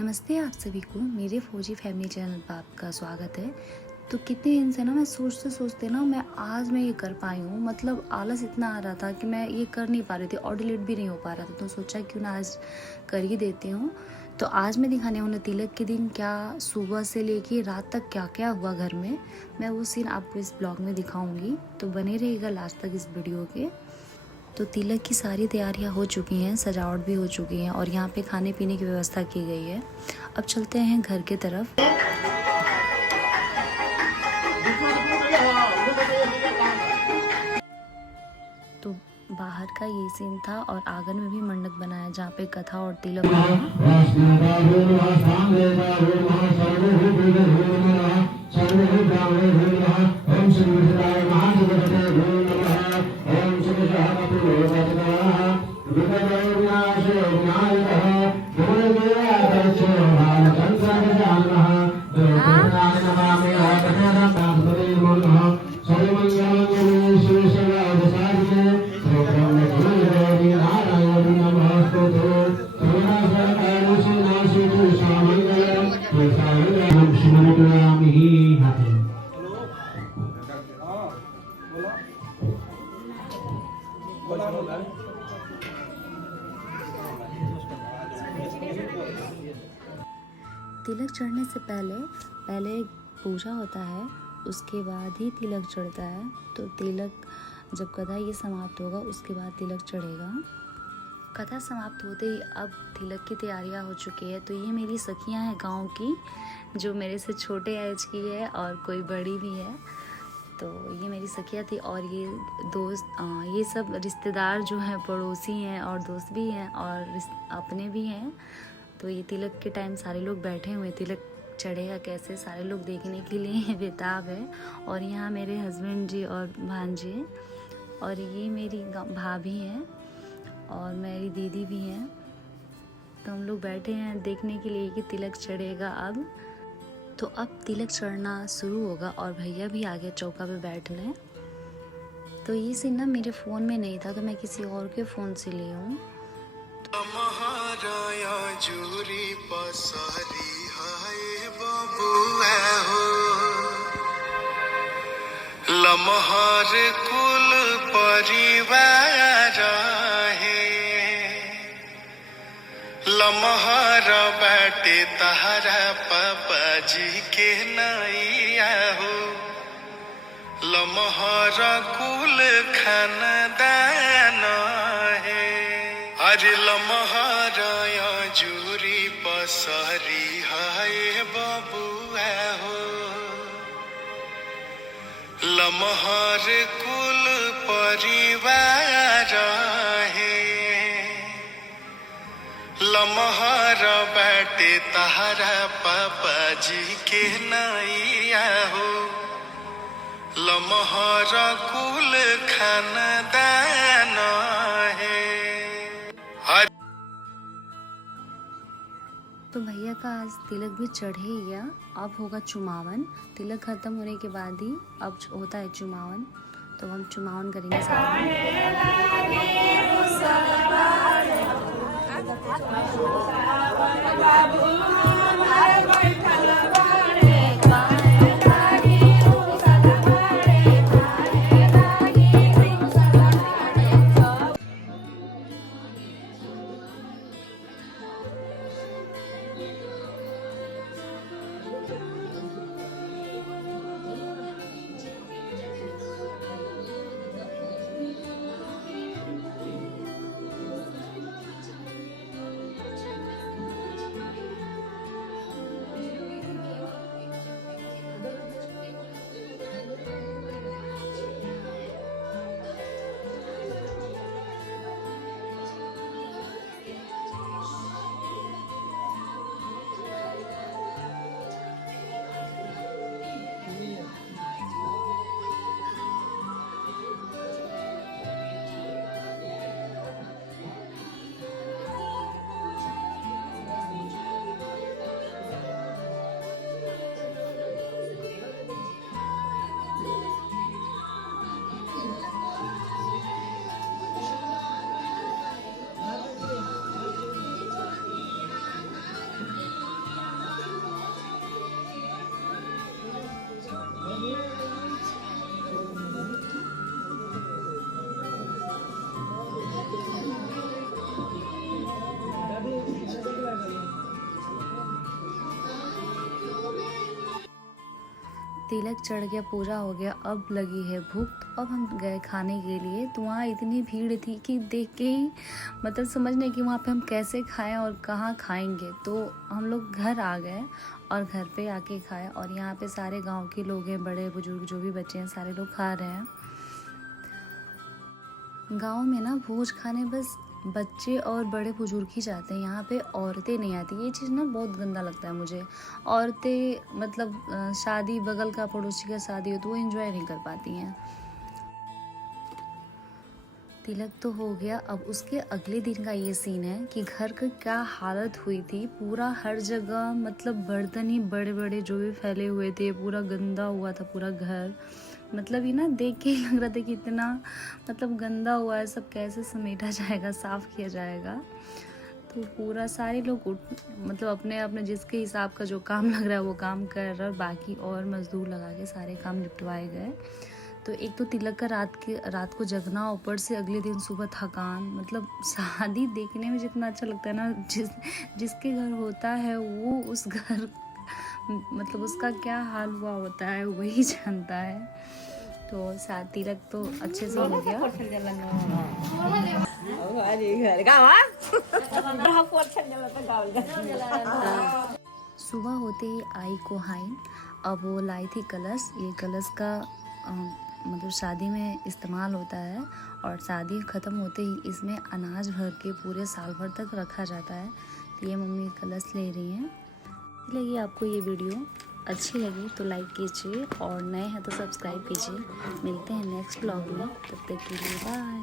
नमस्ते आप सभी को मेरे फौजी फैमिली चैनल पर आपका स्वागत है। तो कितने दिन से ना मैं सोचते ना मैं ये कर पाई हूँ। मतलब आलस इतना आ रहा था कि मैं ये कर नहीं पा रही थी और डिलीट भी नहीं हो पा रहा था। तो सोचा क्यों ना आज कर ही देती हूँ। तो आज मैं दिखाने वाली तिलक के दिन क्या सुबह से लेके रात तक क्या क्या हुआ घर में, मैं वो सीन आपको इस ब्लॉग में दिखाऊँगी। तो बने रहिएगा लास्ट तक इस वीडियो के। तो तिलक की सारी तैयारियां हो चुकी हैं, सजावट भी हो चुकी है और यहाँ पे खाने पीने की व्यवस्था की गई है। अब चलते हैं घर की तरफ। तो बाहर का ये सीन था और आंगन में भी मंडप बनाया जहाँ पे कथा और तिलक तिलक चढ़ने से पहले पूजा होता है, उसके बाद ही तिलक चढ़ता है। तो तिलक जब कथा ये समाप्त होगा उसके बाद तिलक चढ़ेगा। कथा समाप्त होते ही अब तिलक की तैयारियां हो चुकी है। तो ये मेरी सखियां हैं गांव की, जो मेरे से छोटे एज की है और कोई बड़ी भी है। तो ये मेरी सखियां थी और ये दोस्त, ये सब रिश्तेदार जो हैं, पड़ोसी हैं और दोस्त भी हैं और अपने भी हैं। तो ये तिलक के टाइम सारे लोग बैठे हुए, तिलक चढ़ेगा कैसे सारे लोग देखने के लिए बेताब है। और यहाँ मेरे हस्बैंड जी और भांजे और ये मेरी भाभी हैं और मेरी दीदी भी हैं। तो हम लोग बैठे हैं देखने के लिए कि तिलक चढ़ेगा अब। तो अब तिलक चढ़ना शुरू होगा और भैया भी आगे चौका पे बैठ लें। तो ये सीन ना मेरे फ़ोन में नहीं था, तो मैं किसी और के फ़ोन से ली हूँ। लमहर कुल परिवार है, लमहर बाटे तहरा पापा जी के नैया हो, लमहर कुल खानदान है। अरे लमहर जूरी पसरी है बबुआ हो, लमहर कुल परिवार है, लमहर बाटे तहरा पापा जी के नैया हो, लमहर कुल खानदान है। तो भैया का आज तिलक भी चढ़ ही गया। अब होगा चुमावन। तिलक खत्म होने के बाद ही अब होता है चुमावन। तो हम चुमावन करेंगे साथ तिलक चढ़ गया, पूजा हो गया, अब लगी है भूख। तो अब हम गए खाने के लिए। तो वहाँ इतनी भीड़ थी कि देख के ही मतलब समझ नहीं कि वहाँ पे हम कैसे खाएं और कहाँ खाएंगे। तो हम लोग घर आ गए और घर पे आके खाए। और यहाँ पे सारे गांव के लोग हैं, बड़े बुजुर्ग जो भी बच्चे हैं सारे लोग खा रहे हैं। गांव में ना भोज खाने बस बच्चे और बड़े बुजुर्ग ही जाते हैं, यहाँ पे औरतें नहीं आती। ये चीज़ ना बहुत गंदा लगता है मुझे। औरतें मतलब शादी बगल का पड़ोसी का शादी हो तो वो एंजॉय नहीं कर पाती हैं। तिलक तो हो गया। अब उसके अगले दिन का ये सीन है कि घर की क्या हालत हुई थी। पूरा हर जगह मतलब बर्तन ही बड़े बड़े जो भी फैले हुए थे, पूरा गंदा हुआ था पूरा घर। मतलब ये ना देख के ही लग रहा था कि इतना मतलब गंदा हुआ है, सब कैसे समेटा जाएगा, साफ़ किया जाएगा। तो पूरा सारे लोग मतलब अपने अपने जिसके हिसाब का जो काम लग रहा है वो काम कर रहा है, बाकी और मज़दूर लगा के सारे काम निपटवाए गए। तो एक तो तिलक का रात को जगना, ऊपर से अगले दिन सुबह थकान। मतलब शादी देखने में जितना अच्छा लगता है ना, जिसके घर होता है वो उस घर मतलब उसका क्या हाल हुआ होता है वही जानता है। तो साथ तिलक तो अच्छे से हो गया। सुबह होते ही आई कोहाइन। अब वो लाई थी कलश। ये कलश का मतलब शादी में इस्तेमाल होता है और शादी ख़त्म होते ही इसमें अनाज भर के पूरे साल भर तक रखा जाता है। तो ये मम्मी कलश ले रही हैं। लगी आपको ये वीडियो अच्छी लगी तो लाइक कीजिए और नए हैं तो सब्सक्राइब कीजिए। मिलते हैं नेक्स्ट ब्लॉग में, तब तक के लिए बाय।